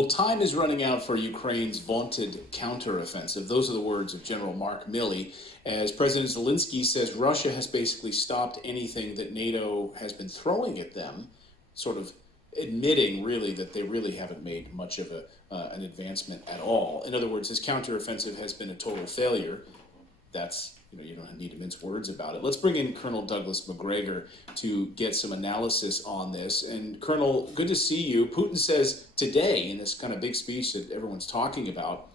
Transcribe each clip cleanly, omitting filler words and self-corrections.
Well, time is running out for Ukraine's vaunted counteroffensive. Those are the words of General Mark Milley, as President Zelensky says Russia has basically stopped anything that NATO has been throwing at them, sort of admitting really that they really haven't made much of an advancement at all. In other words, his counteroffensive has been a total failure. That's, you don't need to mince words about it. Let's bring in Colonel Douglas Macgregor to get some analysis on this. And Colonel, good to see you. Putin says today in this kind of big speech that everyone's talking about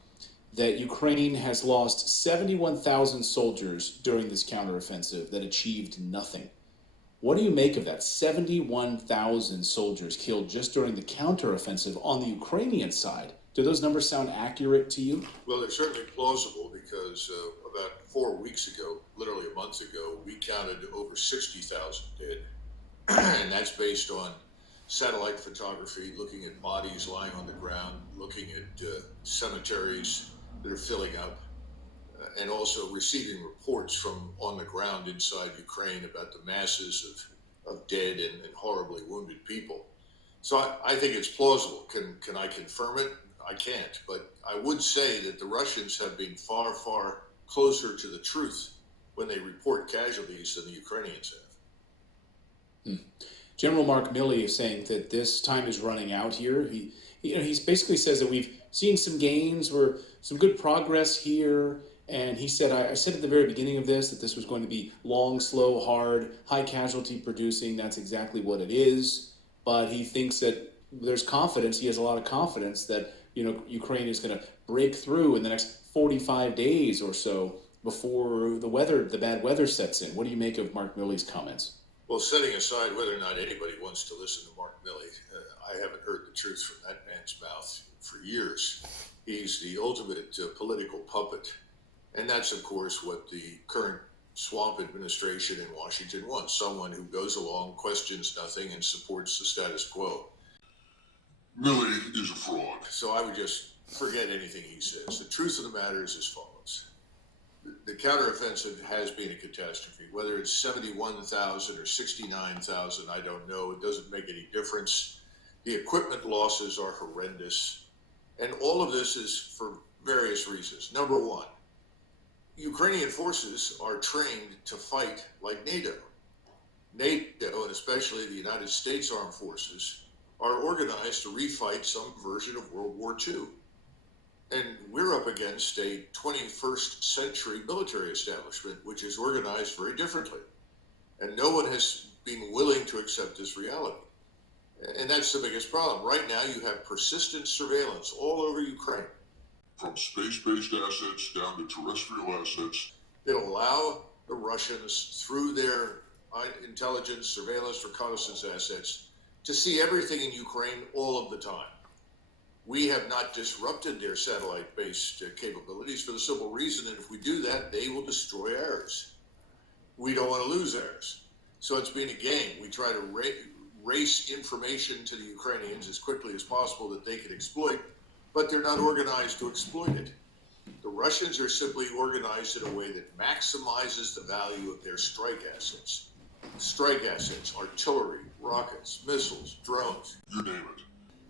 that Ukraine has lost 71,000 soldiers during this counteroffensive that achieved nothing. What do you make of that? 71,000 soldiers killed just during the counteroffensive on the Ukrainian side. Do those numbers sound accurate to you? Well, they're certainly plausible because about 4 weeks ago, literally a month ago, we counted over 60,000 dead. And that's based on satellite photography, looking at bodies lying on the ground, looking at cemeteries that are filling up, and also receiving reports from on the ground inside Ukraine about the masses of dead and horribly wounded people. So I think it's plausible. Can I confirm it? I can't, but I would say that the Russians have been far, far closer to the truth when they report casualties than the Ukrainians have. General Mark Milley is saying that this time is running out here. He basically says that we've seen some gains, or some good progress here. And he said, I said at the very beginning of this that this was going to be long, slow, hard, high casualty producing. That's exactly what it is. But he thinks that there's confidence. He has a lot of confidence that Ukraine is going to break through in the next 45 days or so before the bad weather sets in. What do you make of Mark Milley's comments? Well, setting aside whether or not anybody wants to listen to Mark Milley, I haven't heard the truth from that man's mouth for years. He's the ultimate political puppet. And that's, of course, what the current swamp administration in Washington wants. Someone who goes along, questions nothing, and supports the status quo. Milley is a fraud. So I would just forget anything he says. The truth of the matter is as follows. The counteroffensive has been a catastrophe. Whether it's 71,000 or 69,000, I don't know. It doesn't make any difference. The equipment losses are horrendous. And all of this is for various reasons. Number one, Ukrainian forces are trained to fight like NATO. NATO, and especially the United States Armed Forces, are organized to refight some version of World War II. And we're up against a 21st century military establishment, which is organized very differently. And no one has been willing to accept this reality. And that's the biggest problem. Right now, you have persistent surveillance all over Ukraine. From space-based assets down to terrestrial assets. That allow the Russians, through their intelligence, surveillance, reconnaissance assets, to see everything in Ukraine all of the time. We have not disrupted their satellite-based capabilities for the simple reason that if we do that, they will destroy ours. We don't want to lose ours. So it's been a game. We try to race information to the Ukrainians as quickly as possible that they can exploit, but they're not organized to exploit it. The Russians are simply organized in a way that maximizes the value of their strike assets. Strike assets, artillery, rockets, missiles, drones. You name it.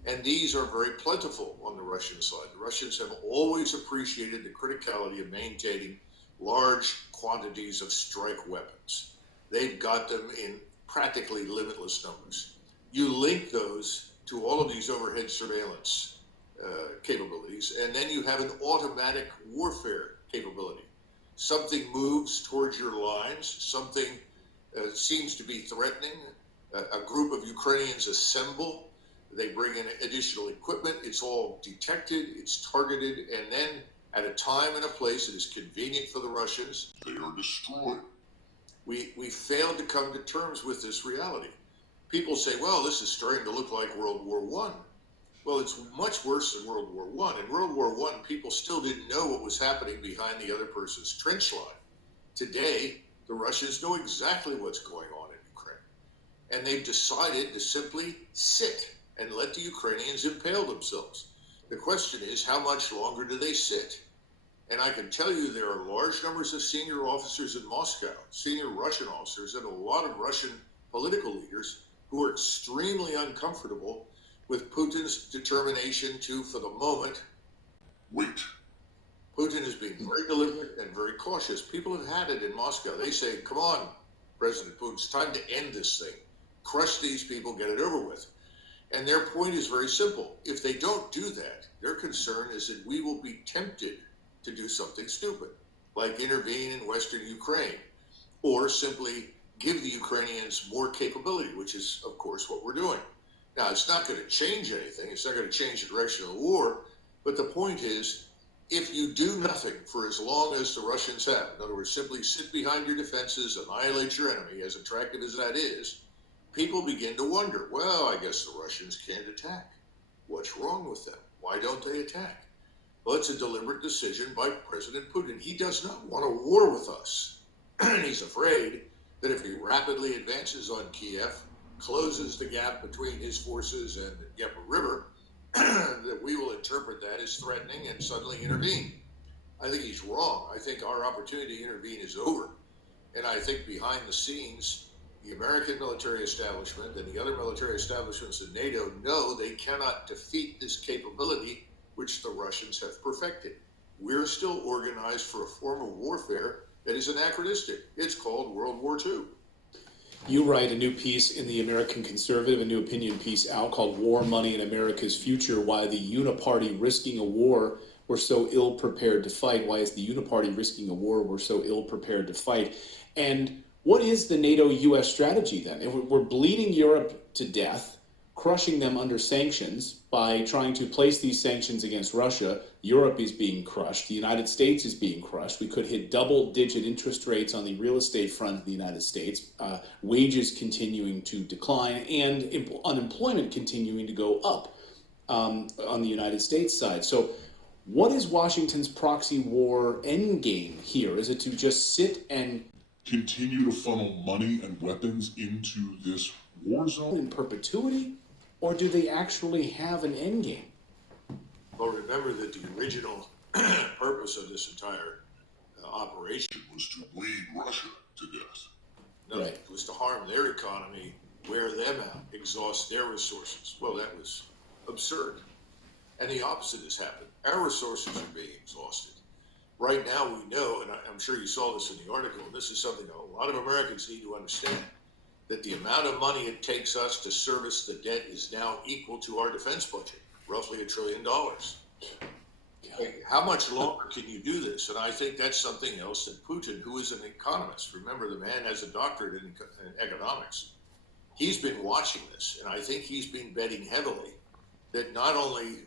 And these are very plentiful on the Russian side. The Russians have always appreciated the criticality of maintaining large quantities of strike weapons. They've got them in practically limitless numbers. You link those to all of these overhead surveillance capabilities, and then you have an automatic warfare capability. Something moves towards your lines, something seems to be threatening, a group of Ukrainians assemble, they bring in additional equipment, it's all detected, it's targeted, and then at a time and a place that is convenient for the Russians, they are destroyed. We failed to come to terms with this reality. People say, well, this is starting to look like World War I. Well, it's much worse than World War I. In World War I, people still didn't know what was happening behind the other person's trench line. Today, the Russians know exactly what's going on in Ukraine. And they've decided to simply sit and let the Ukrainians impale themselves. The question is, how much longer do they sit? And I can tell you there are large numbers of senior officers in Moscow, senior Russian officers, and a lot of Russian political leaders who are extremely uncomfortable with Putin's determination to, for the moment, Wait. Putin is being very deliberate and very cautious. People have had it in Moscow. They say, come on, President Putin, it's time to end this thing. Crush these people, get it over with. And their point is very simple. If they don't do that, their concern is that we will be tempted to do something stupid, like intervene in Western Ukraine, or simply give the Ukrainians more capability, which is, of course, what we're doing. Now, it's not going to change anything. It's not going to change the direction of the war. But the point is, if you do nothing for as long as the Russians have, in other words, simply sit behind your defenses, annihilate your enemy, as attractive as that is, people begin to wonder, well, I guess the Russians can't attack. What's wrong with them? Why don't they attack? Well, it's a deliberate decision by President Putin. He does not want a war with us. And he's afraid that if he rapidly advances on Kiev, closes the gap between his forces and the Dnieper River, that we will interpret that as threatening and suddenly intervene. I think he's wrong. I think our opportunity to intervene is over. And I think behind the scenes, the American military establishment and the other military establishments in NATO know they cannot defeat this capability which the Russians have perfected. We're still organized for a form of warfare that is anachronistic. It's called World War II. You write a new piece in the American Conservative, a new opinion piece out called War, Money, and America's Future, Why the Uniparty Risking a War We're So Ill Prepared to Fight. Why is the Uniparty risking a war we're so ill prepared to fight? And what is the NATO-US strategy then? If we're bleeding Europe to death, crushing them under sanctions by trying to place these sanctions against Russia. Europe is being crushed. The United States is being crushed. We could hit double-digit interest rates on the real estate front of the United States, wages continuing to decline, and unemployment continuing to go up on the United States side. So what is Washington's proxy war endgame here? Is it to just sit and Continue to funnel money and weapons into this war zone? in perpetuity? Or do they actually have an endgame? Well, remember that the original purpose of this entire operation It was to bleed Russia to death. Right. was to harm their economy, wear them out, exhaust their resources. Well, that was absurd. And the opposite has happened. Our resources are being exhausted. Right now, we know, and I'm sure you saw this in the article, and this is something a lot of Americans need to understand, that the amount of money it takes us to service the debt is now equal to our defense budget, roughly $1 trillion. How much longer can you do this? And I think that's something else that Putin, who is an economist, remember the man has a doctorate in economics, he's been watching this, and I think he's been betting heavily that not only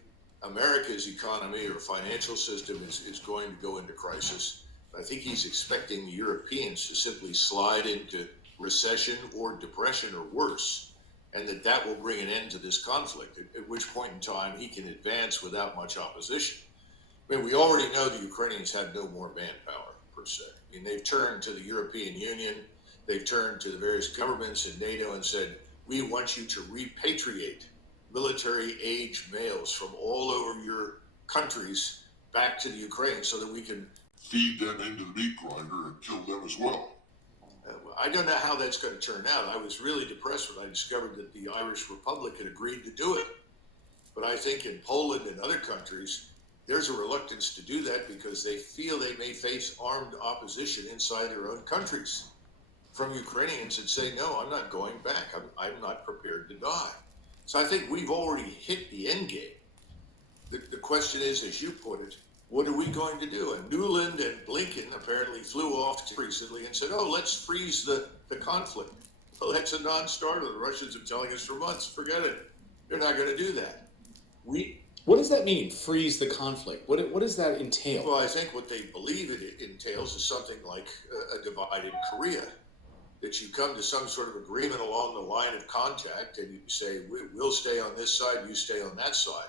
America's economy or financial system is going to go into crisis, but I think he's expecting the Europeans to simply slide into recession or depression or worse, and that will bring an end to this conflict, at which point in time he can advance without much opposition. I mean, we already know the Ukrainians have no more manpower, per se. I mean, they've turned to the European Union, they've turned to the various governments in NATO and said, we want you to repatriate military-age males from all over your countries back to the Ukraine so that we can Feed them into the meat grinder and kill them as well. I don't know how that's going to turn out. I was really depressed when I discovered that the Irish Republic had agreed to do it. But I think in Poland and other countries, there's a reluctance to do that because they feel they may face armed opposition inside their own countries from Ukrainians that say, no, I'm not going back. I'm not prepared to die. So I think we've already hit the end game. The question is, as you put it, what are we going to do? And Newland and Blinken apparently flew off recently and said, oh, let's freeze the conflict. Well, that's a non-starter. The Russians have been telling us for months, forget it. They're not going to do that. What does that mean, freeze the conflict? What does that entail? Well, I think what they believe it entails is something like a divided Korea, that you come to some sort of agreement along the line of contact and you say, we'll stay on this side, you stay on that side.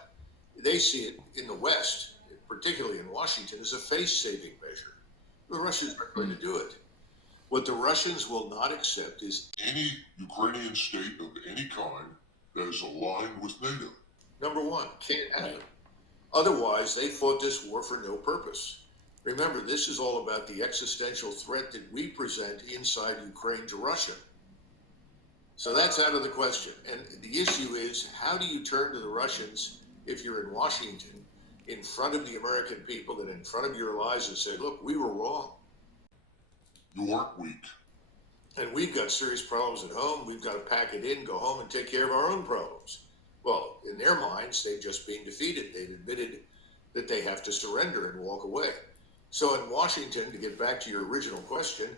They see it in the West, particularly in Washington, as a face-saving measure. The Russians aren't going to do it. What the Russians will not accept is Any Ukrainian state of any kind that is aligned with NATO. number one, can't happen. Otherwise, they fought this war for no purpose. Remember, this is all about the existential threat that we present inside Ukraine to Russia. So that's out of the question. And the issue is, how do you turn to the Russians if you're in Washington in front of the American people and in front of your allies and say, look, we were wrong. You aren't weak. And we've got serious problems at home. We've got to pack it in, go home and take care of our own problems. Well, in their minds, they've just been defeated. They've admitted that they have to surrender and walk away. So in Washington, to get back to your original question,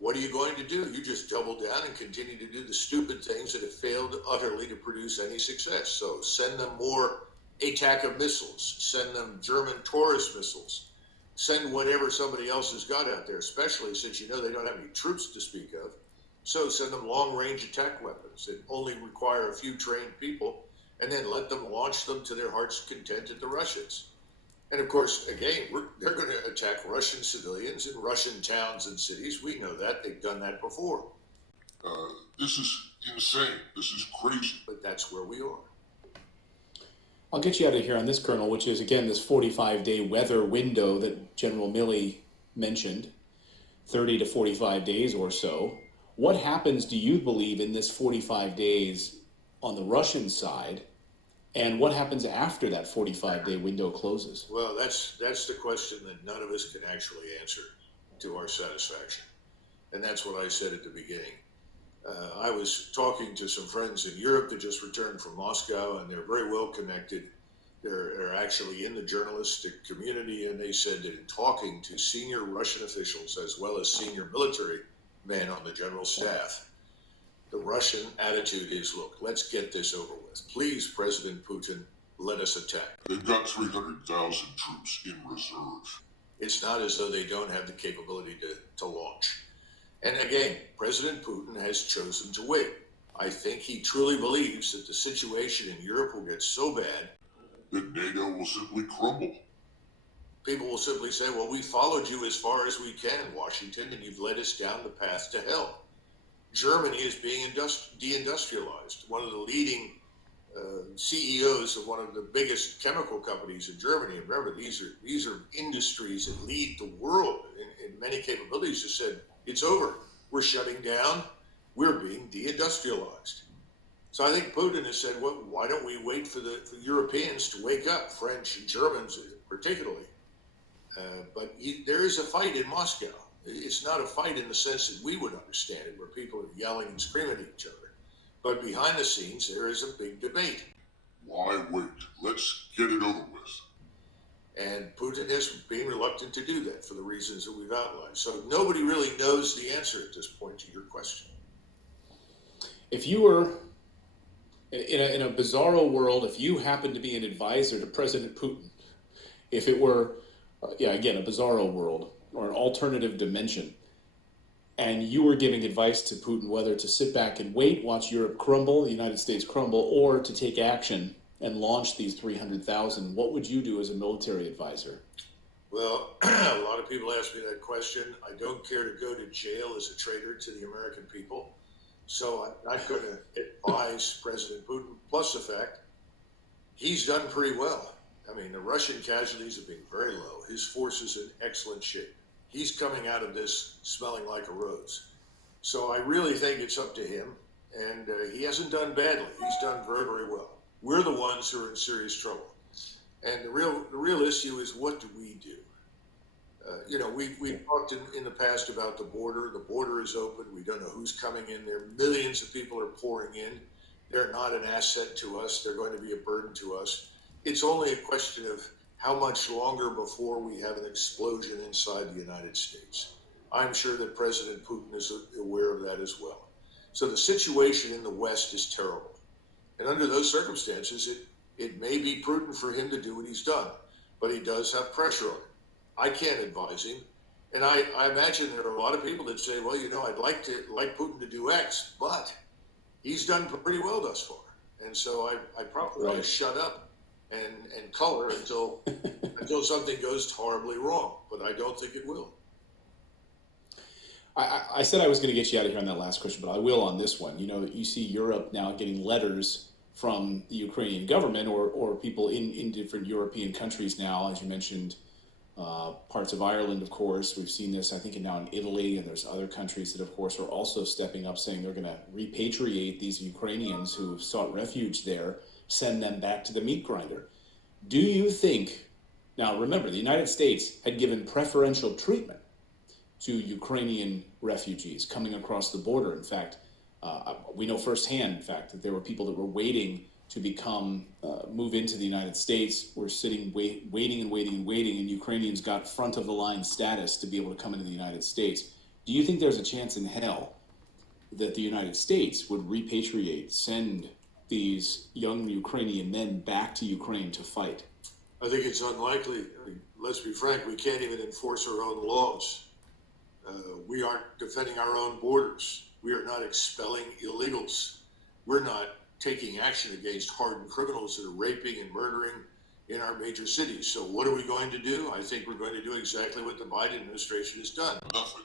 what are you going to do? You just double down and continue to do the stupid things that have failed utterly to produce any success. So send them more ATACMS missiles, send them German Taurus missiles, send whatever somebody else has got out there, especially since you know they don't have any troops to speak of. So send them long-range attack weapons that only require a few trained people, and then let them launch them to their heart's content at the Russians. And of course, again, they're going to attack Russian civilians in Russian towns and cities. We know that. They've done that before. This is insane. This is crazy. But that's where we are. I'll get you out of here on this, Colonel, which is, again, this 45-day weather window that General Milley mentioned, 30 to 45 days or so. What happens, do you believe, in this 45 days on the Russian side? And what happens after that 45-day window closes? Well, that's the question that none of us can actually answer to our satisfaction. And that's what I said at the beginning. I was talking to some friends in Europe that just returned from Moscow, and they're very well connected. They're actually in the journalistic community, and they said that in talking to senior Russian officials as well as senior military men on the general staff, the Russian attitude is, look, let's get this over with. Please, President Putin, let us attack. They've got 300,000 troops in reserve. It's not as though they don't have the capability to launch. And again, President Putin has chosen to wait. I think he truly believes that the situation in Europe will get so bad that NATO will simply crumble. People will simply say, well, we followed you as far as we can, Washington, and you've led us down the path to hell. Germany is being deindustrialized. One of the leading CEOs of one of the biggest chemical companies in Germany, and remember, these are industries that lead the world in many capabilities, has said, it's over. We're shutting down. We're being deindustrialized. So I think Putin has said, well, why don't we wait for the Europeans to wake up, French and Germans particularly. But there is a fight in Moscow. It's not a fight in the sense that we would understand it, where people are yelling and screaming at each other. But behind the scenes, there is a big debate. Why wait? Let's get it over with. And Putin has been reluctant to do that for the reasons that we've outlined. So nobody really knows the answer at this point to your question. If you were in a bizarro world, if you happened to be an advisor to President Putin, if it were, again, a bizarro world or an alternative dimension, and you were giving advice to Putin whether to sit back and wait, watch Europe crumble, the United States crumble, or to take action and launch these 300,000, what would you do as a military advisor? Well, a lot of people ask me that question. I don't care to go to jail as a traitor to the American people. So I'm not going to advise President Putin, plus the fact he's done pretty well. I mean, the Russian casualties have been very low. His force is in excellent shape. He's coming out of this smelling like a rose. So I really think it's up to him. And he hasn't done badly. He's done very, very well. We're the ones who are in serious trouble. And the real issue is, what do we do? We've talked in the past about the border. The border is open. We don't know who's coming in there. Millions of people are pouring in. They're not an asset to us. They're going to be a burden to us. It's only a question of how much longer before we have an explosion inside the United States. I'm sure that President Putin is aware of that as well. So the situation in the West is terrible. And under those circumstances, it may be prudent for him to do what he's done, but he does have pressure on him. I can't advise him. And I imagine there are a lot of people that say, well, I'd like Putin to do X, but he's done pretty well thus far. And so I probably want to shut up and color until something goes horribly wrong, but I don't think it will. I said I was going to get you out of here on that last question, but I will on this one. You see Europe now getting letters from the Ukrainian government or people in different European countries now, as you mentioned, parts of Ireland, of course. We've seen this, I think, now in Italy, and there's other countries that, of course, are also stepping up, saying they're going to repatriate these Ukrainians who have sought refuge there, send them back to the meat grinder. Do you think, now remember, the United States had given preferential treatment to Ukrainian refugees coming across the border. In fact, we know firsthand, in fact, that there were people that were waiting to move into the United States, were sitting, waiting, and Ukrainians got front of the line status to be able to come into the United States. Do you think there's a chance in hell that the United States would repatriate, send these young Ukrainian men back to Ukraine to fight? I think it's unlikely. I mean, let's be frank, we can't even enforce our own laws. We aren't defending our own borders. We are not expelling illegals. We're not taking action against hardened criminals that are raping and murdering in our major cities. So what are we going to do? I think we're going to do exactly what the Biden administration has done. Nothing.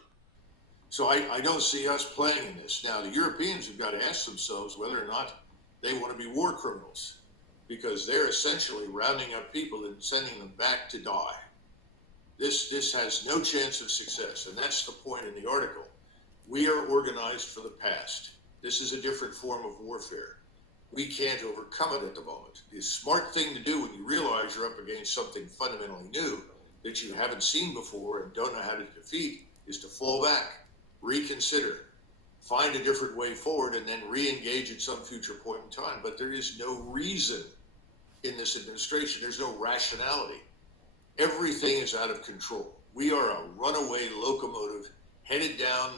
So I don't see us playing in this. Now, the Europeans have got to ask themselves whether or not they want to be war criminals, because they're essentially rounding up people and sending them back to die. This has no chance of success, and that's the point in the article. We are organized for the past. This is a different form of warfare. We can't overcome it at the moment. The smart thing to do when you realize you're up against something fundamentally new that you haven't seen before and don't know how to defeat is to fall back, reconsider, find a different way forward, and then re-engage at some future point in time. But there is no reason in this administration. There's no rationality. Everything is out of control. We are a runaway locomotive headed down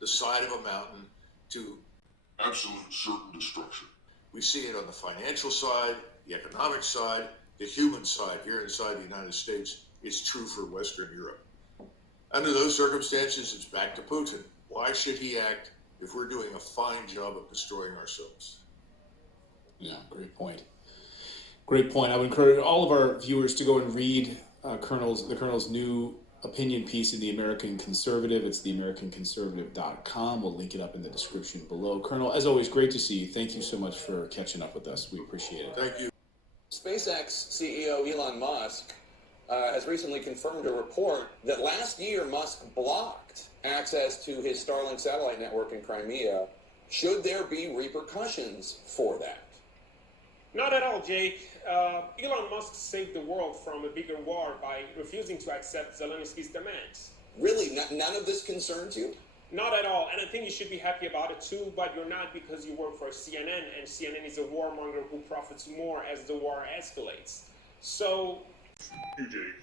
the side of a mountain to Absolute certain destruction. We see it on the financial side, the economic side, the human side here inside the United States. It's true for Western Europe. Under those circumstances, it's back to Putin. Why should he act if we're doing a fine job of destroying ourselves? Yeah, great point. Great point. I would encourage all of our viewers to go and read the Colonel's new opinion piece in the American Conservative. It's theamericanconservative.com. We'll link it up in the description below. Colonel, as always, great to see you. Thank you so much for catching up with us. We appreciate it. Thank you. SpaceX CEO Elon Musk has recently confirmed a report that last year Musk blocked access to his Starlink satellite network in Crimea. Should there be repercussions for that? Not at all, Jake. Elon Musk saved the world from a bigger war by refusing to accept Zelensky's demands. Really? None of this concerns you? Not at all, and I think you should be happy about it too, but you're not, because you work for CNN, and CNN is a warmonger who profits more as the war escalates. So... You, Jake.